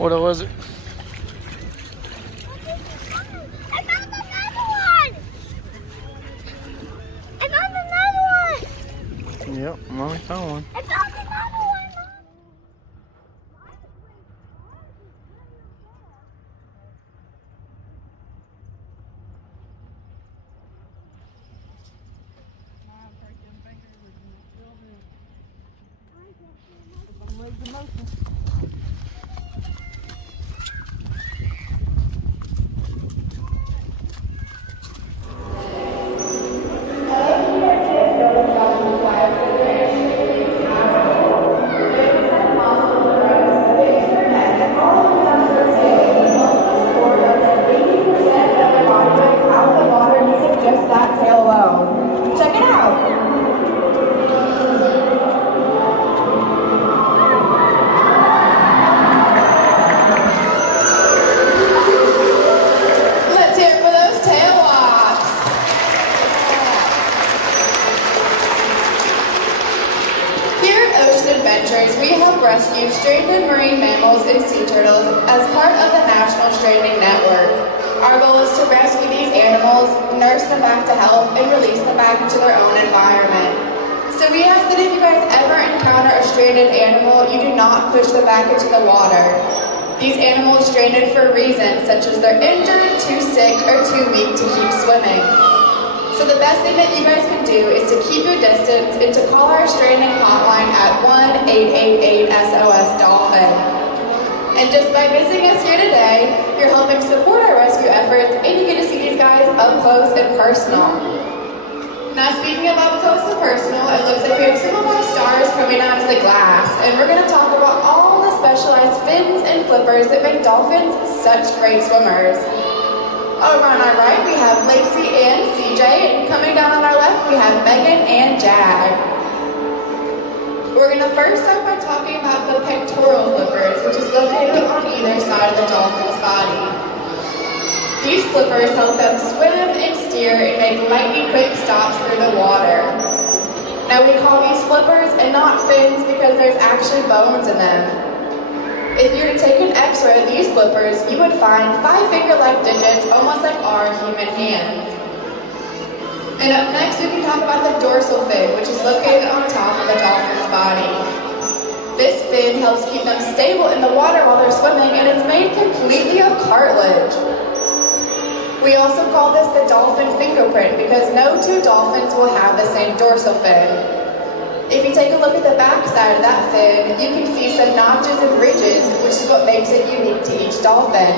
What was it? I found another one! I found another one! Yep, Mommy found one. I found another one! We help rescue stranded marine mammals and sea turtles as part of the National Stranding Network. Our goal is to rescue these animals, nurse them back to health, and release them back into their own environment. So we ask that if you guys ever encounter a stranded animal, you do not push them back into the water. These animals stranded for reasons such as they're injured, too sick, or too weak to keep swimming. So the best thing that you guys can do is to keep your distance and to call our stranding hotline at 1-888-SOS-DOLPHIN. And just by visiting us here today, you're helping support our rescue efforts and you get to see these guys up close and personal. Now speaking of up close and personal, it looks like we have some of our stars coming out of the glass, and we're going to talk about all the specialized fins and flippers that make dolphins such great swimmers. Over on our right, we have Lacey and CJ, and coming down on our left, we have Megan and Jag. We're going to first start by talking about the pectoral flippers, which is located on either side of the dolphin's body. These flippers help them swim and steer and make lightning-quick stops through the water. Now we call these flippers and not fins because there's actually bones in them. If you were to take an x-ray of these flippers, you would find 5-finger-like digits, almost like our human hands. And up next, we can talk about the dorsal fin, which is located on top of the dolphin's body. This fin helps keep them stable in the water while they're swimming, and it's made completely of cartilage. We also call this the dolphin fingerprint because no two dolphins will have the same dorsal fin. If you take a look at the back side of that fin, you can see some notches and ridges, which is what makes it unique to each dolphin.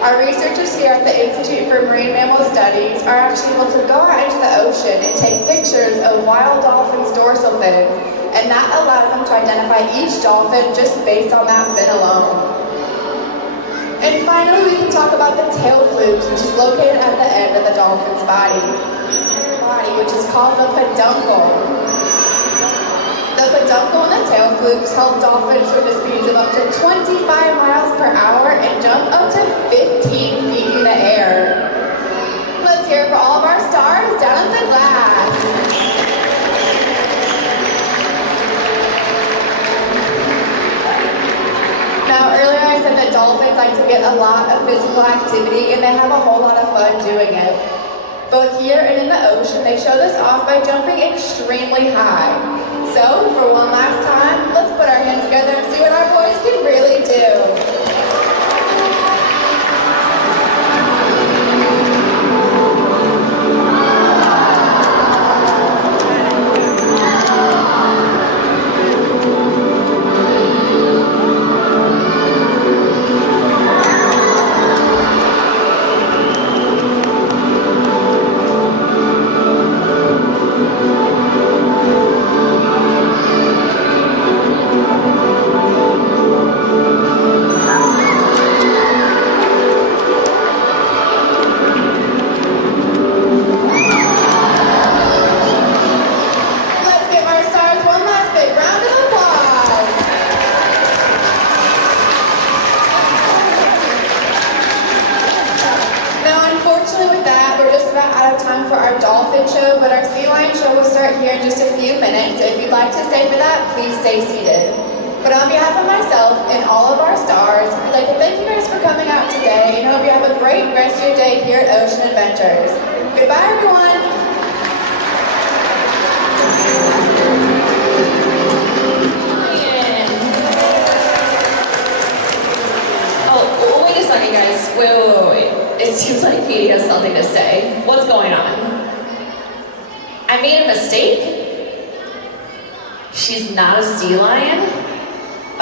Our researchers here at the Institute for Marine Mammal Studies are actually able to go out into the ocean and take pictures of wild dolphins' dorsal fins, and that allows them to identify each dolphin just based on that fin alone. And finally, we can talk about the tail flukes, which is located at the end of the dolphin's body, which is called the peduncle. The peduncle and the tail flukes help dolphins swim at speeds of up to 25 miles per hour and jump up to 15 feet in the air. Let's hear it for all of our stars down in the glass. Now earlier I said that dolphins like to get a lot of physical activity and they have a whole lot of fun doing it. Both here and in the ocean, they show this off by jumping extremely high. So, for one last time, let's put our hands together and see what our boys can really do. Show, but our sea lion show will start here in just a few minutes. If you'd like to stay for that, please stay seated. But on behalf of myself and all of our stars, we'd like to thank you guys for coming out today and hope you have a great rest of your day here at Ocean Adventures. Goodbye, everyone. Oh, wait a second, guys. Wait. It seems like Katie has something to say. What's going on? I made a mistake? She's not a sea lion?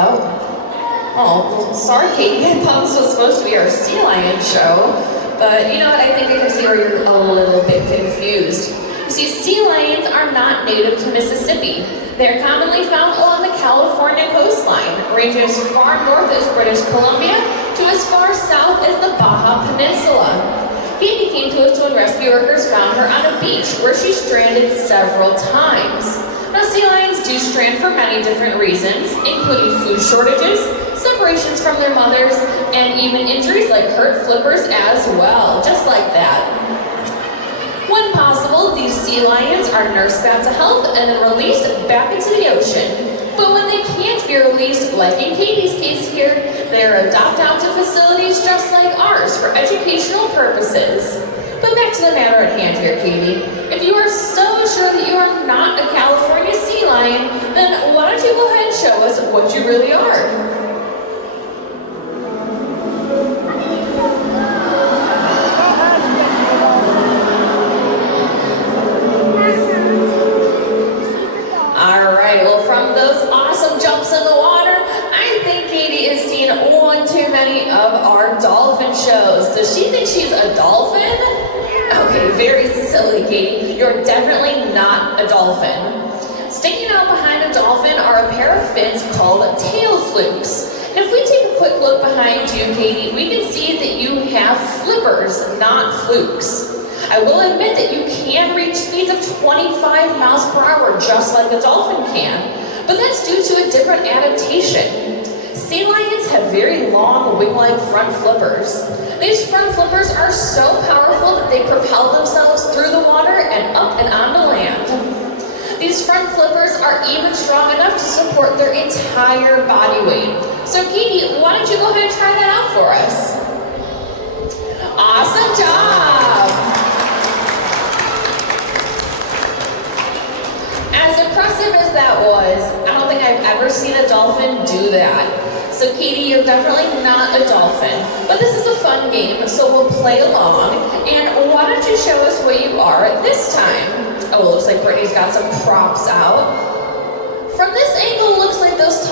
Oh, sorry, Katie. I thought this was supposed to be our sea lion show. But you know what? I think I can see where you're a little bit confused. You see, sea lions are not native to Mississippi. They're commonly found along the California coastline, ranging as far north as British Columbia to as far south as the Baja Peninsula. Katie came to us when rescue workers found her on a beach where she stranded several times. Now, sea lions do strand for many different reasons, including food shortages, separations from their mothers, and even injuries like hurt flippers as well, just like that. When possible, these sea lions are nursed back to health and then released back into the ocean. But when they can't be released, like in Katie's case here, they are adopted out to facilities just like ours for educational purposes. But back to the matter at hand here, Katie. If you are so sure that you are not a California sea lion, then why don't you go ahead and show us what you really are? Alright, well from those awesome jumps in the water, I think Katie is seeing one too many of our dolphin shows. Does she think she's a dolphin? Okay, very silly, Katie. You're definitely not a dolphin. Sticking out behind a dolphin are a pair of fins called tail flukes. And if we take a quick look behind you, Katie, we can see that you have flippers, not flukes. I will admit that you can reach speeds of 25 miles per hour just like a dolphin can, but that's due to a different adaptation. Sea lions have very long wing-like front flippers. These front flippers are so powerful that they propel themselves through the water and up and onto land. These front flippers are even strong enough to support their entire body weight. So Katie, why don't you go ahead and try that out for us? Awesome job! As impressive as that was, I don't think I've ever seen a dolphin do that. So Katie, you're definitely not a dolphin, but this is a fun game, so we'll play along. And why don't you show us what you are this time? Oh, it looks like Brittany's got some props out. From this angle, it looks like those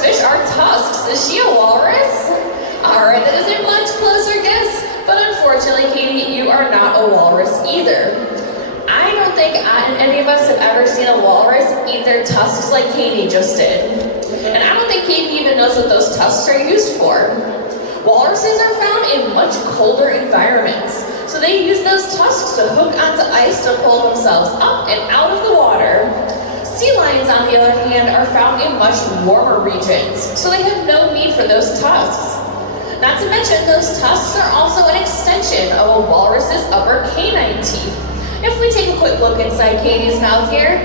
fish are tusks. Is she a walrus? All right, that is a much closer guess, but unfortunately, Katie, you are not a walrus either. I don't think any of us have ever seen a walrus eat their tusks like Katie just did. And I don't think Katie even knows what those tusks are used for. Walruses are found in much colder environments, so they use those tusks to hook onto ice to pull themselves up and out of the water. Sea lions, on the other hand, are found in much warmer regions, so they have no need for those tusks. Not to mention, those tusks are also an extension of a walrus's upper canine teeth. If we take a quick look inside Katie's mouth here,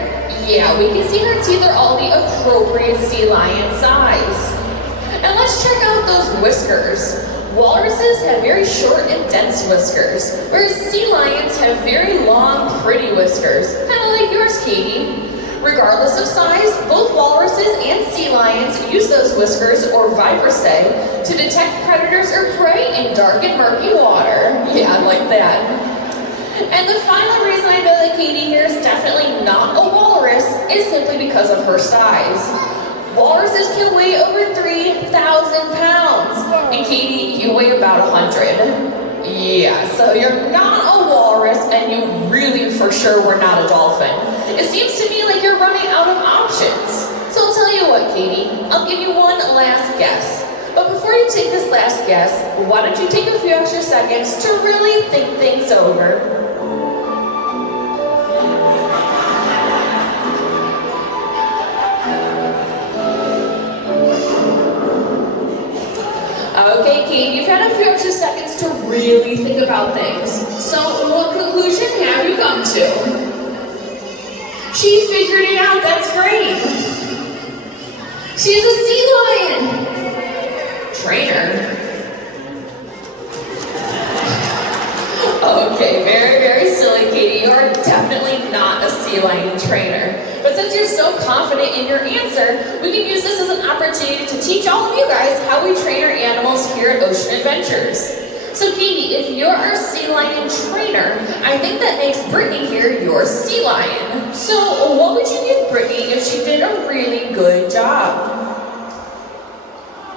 yeah, we can see her teeth are all the appropriate sea lion size. And let's check out those whiskers. Walruses have very short and dense whiskers, whereas sea lions have very long, pretty whiskers, kind of like yours, Katie. Regardless of size, both walruses and sea lions use those whiskers, or vibrissae, to detect predators or prey in dark and murky water. Yeah, like that. And the final reason I know that Katie here is definitely not a walrus is simply because of her size. Walruses can weigh over 3,000 pounds. And Katie, you weigh about 100. Yeah, so you're not a walrus and you really for sure were not a dolphin. It seems to me like you're running out of options. So I'll tell you what, Katie, I'll give you one last guess. But before you take this last guess, why don't you take a few extra seconds to really think things over? Okay, Kate, you've had a few extra seconds to really think about things. So, what conclusion have you come to? She figured it out, that's great. She's a sea lion trainer. Okay, very, very silly, Katie. You are definitely not a sea lion trainer. But since you're so confident in your answer, we can use this as an opportunity to teach all of you guys how we train our animals here at Ocean Adventures. So Katie, if you're our sea lion trainer, I think that makes Brittany here your sea lion. So what would you give Brittany if she did a really good job?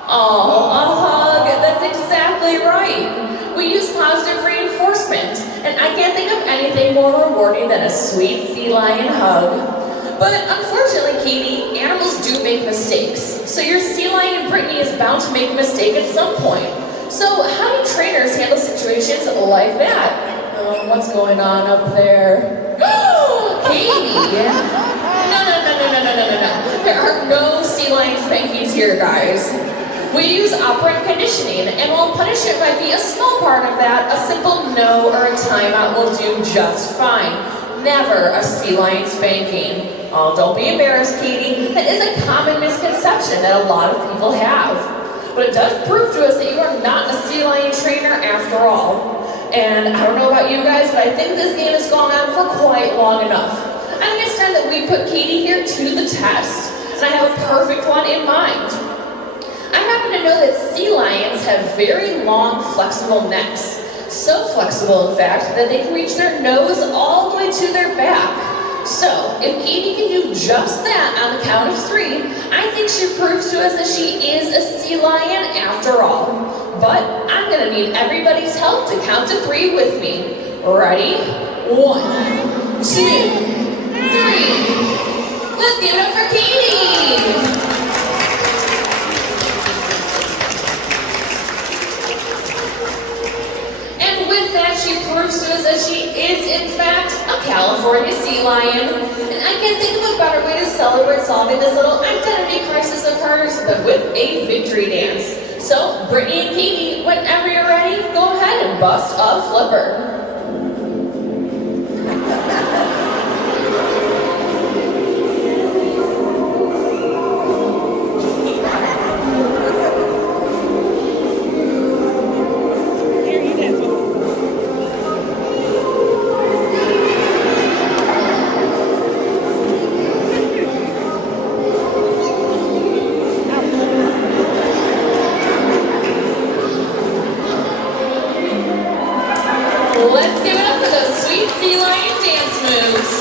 Oh, a hug. That's exactly right. We use positive reinforcement, and I can't think of anything more rewarding than a sweet sea lion hug. But unfortunately, Katie, animals do make mistakes. So your sea lion Brittany is bound to make a mistake at some point. So how do trainers handle situations like that? What's going on up there? Katie! No. There are no sea lion spankings here, guys. We use operant conditioning, and while punishment might be a small part of that, a simple no or a timeout will do just fine. Never a sea lion spanking. Oh, don't be embarrassed, Katie. That is a common misconception that a lot of people have. But it does prove to us that you are not a sea lion trainer after all. And I don't know about you guys, but I think this game has gone on for quite long enough. I think it's time that we put Katie here to the test, and I have a perfect one in mind. I happen to know that sea lions have very long, flexible necks. So flexible, in fact, that they can reach their nose all the way to their back. So, if Katie can do just that on the count of 3, I think she proves to us that she is a sea lion after all. But I'm gonna need everybody's help to count to 3 with me. Ready? 1, 2, 3. Let's give it up for Katie! With that, she proves to us that she is, in fact, a California sea lion. And I can't think of a better way to celebrate solving this little identity crisis of hers than with a victory dance. So, Brittany and Katie, whenever you're ready, go ahead and bust a flipper. Let's give it up for those sweet sea lion dance moves.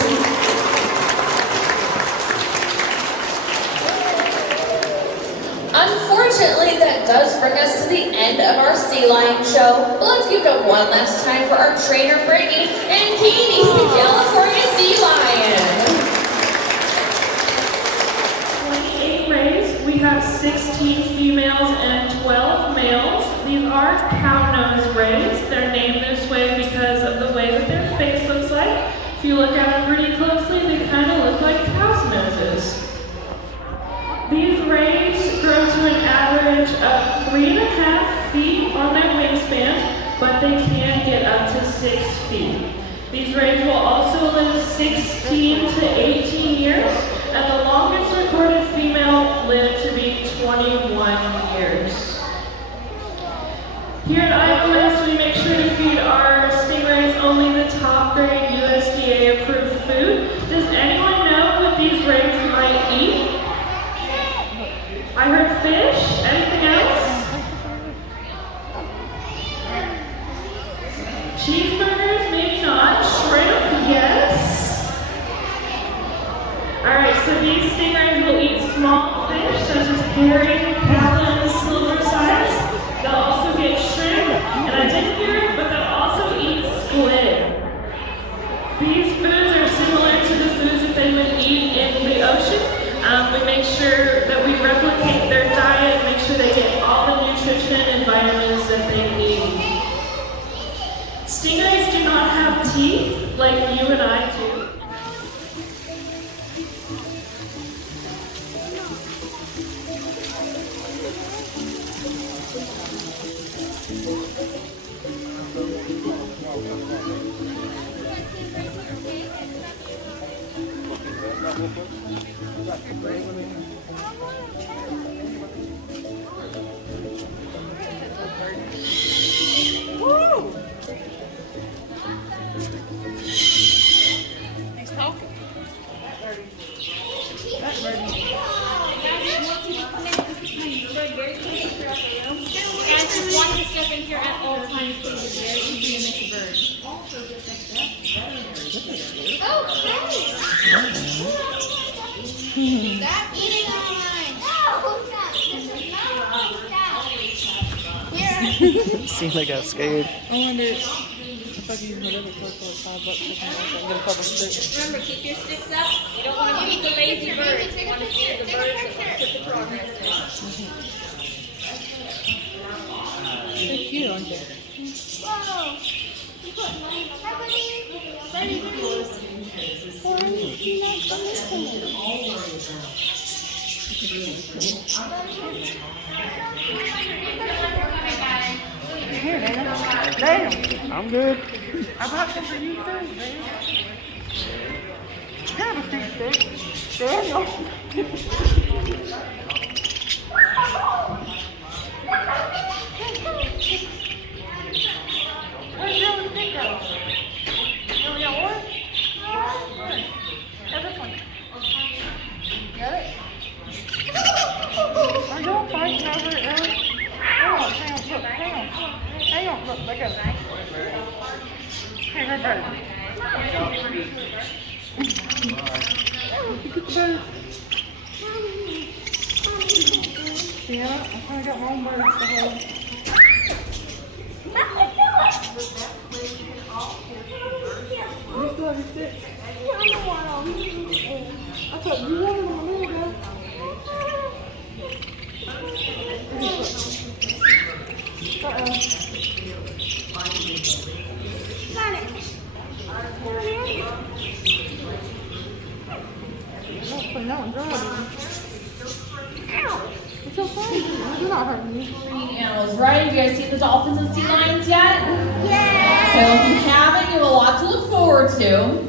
Unfortunately, that does bring us to the end of our sea lion show. But let's give it up one last time for our trainer Brittany and Katie, the California sea lion. 28 rays. We have 16 females and 12 males. These are cow-nose rays. They're named this way because of the way that their face looks like. If you look at them pretty closely, they kind of look like cow's noses. These rays grow to an average of 3.5 feet on their wingspan, but they can get up to 6 feet. These rays will also live 16 to 18 years, and the longest recorded female lived to be 21 years. Here at IOS, we make sure to feed our stingrays only the top grade USDA approved food. Does anyone know what these rays might eat? I heard fish. Anything else? Cheeseburgers? Maybe not. Shrimp? Yes. Alright, so these stingrays will eat small fish such as herring, pollock, and silver size. They'll also get shrimp, and I didn't hear it, but they'll also eat squid. These foods are similar to the foods that they would eat in the ocean. We make sure that we replicate their diet, make sure they get all the nutrition and vitamins that they need. Stingrays do not have teeth like you and I do. just want to step in here at all times, please. It's very easy to miss a bird. Stop eating on mine. No, stop. Seemed like I was scared. I wonder if I can use my little card for like $5 or something like that. Get a couple sticks. Just remember, keep your sticks up. You don't want to feed the lazy birds. You want to feed the birds that want to put the progress in. They're cute, aren't they? Whoa. You put money. Hi, buddy. Buddy, Damn, I'm good. I bought some for you too, babe. Have a seat, stick. Daniel. Where's your other stick go? You only got one? Yeah, this one. Got it? Are y'all fighting over it, Ellie? Hang on, look, hang on. Hang on, look, let go. Hey, her bird. Get the bird. Yeah, I kinda got my own birds to hold. You still have your stick? I thought you wanted them a minute ago. Uh-oh. got it. Don't play that one dry, it's okay. You're not hurting me. Animals, right? Have you guys seen the dolphins and sea lions yet? Yeah. Okay, well, if you haven't, you have a lot to look forward to.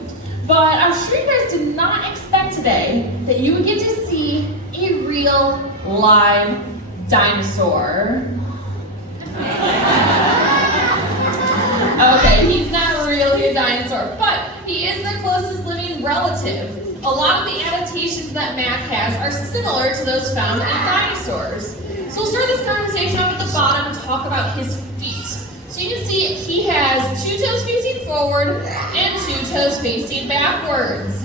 But I'm sure you guys did not expect today that you would get to see a real live dinosaur. Okay, he's not really a dinosaur, but he is the closest living relative. A lot of the adaptations that Mac has are similar to those found in dinosaurs. So we'll start this conversation off at the bottom and talk about his feet. So you can see he has 2 toes facing forward and 2 toes facing backwards.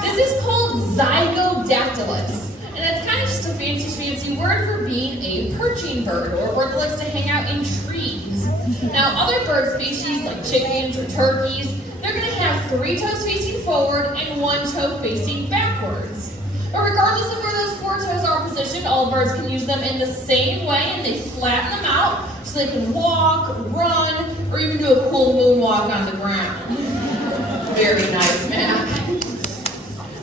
This is called zygodactylus, and it's kind of just a fancy word for being a perching bird, or a bird that likes to hang out in trees. Now, other bird species like chickens or turkeys, they're going to have 3 toes facing forward and 1 toe facing backwards. But regardless of where those 4 toes are positioned, all birds can use them in the same way, and they flatten them out so they can walk, run, or even do a cool moonwalk on the ground. Very nice, Mac.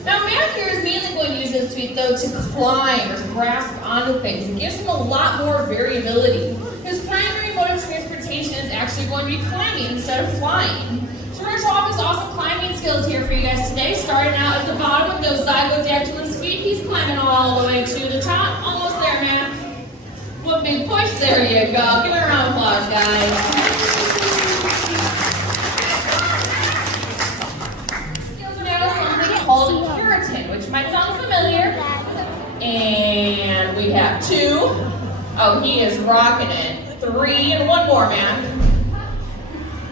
Now, Mac here is mainly going to use his feet, though, to climb or to grasp onto things. It gives him a lot more variability. His primary mode of transportation is actually going to be climbing instead of flying. So we're going to show off his awesome climbing skills here for you guys today. Starting out at the bottom with those zygodactylus feet, he's climbing all the way to the top. Almost there, Mac. One big push. There you go. Give it a round of applause, guys. Called keratin, which might sound familiar. And we have 2. Oh, he is rocking it. 3 and 1 more, man.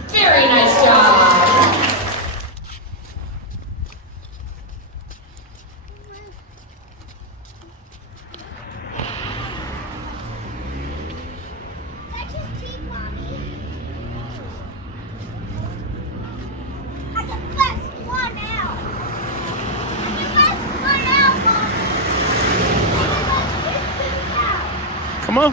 Very nice job. That's his teeth, Mommy. I'm the best one out. I'm the best one out, Mommy. I'm the best one out. Come on.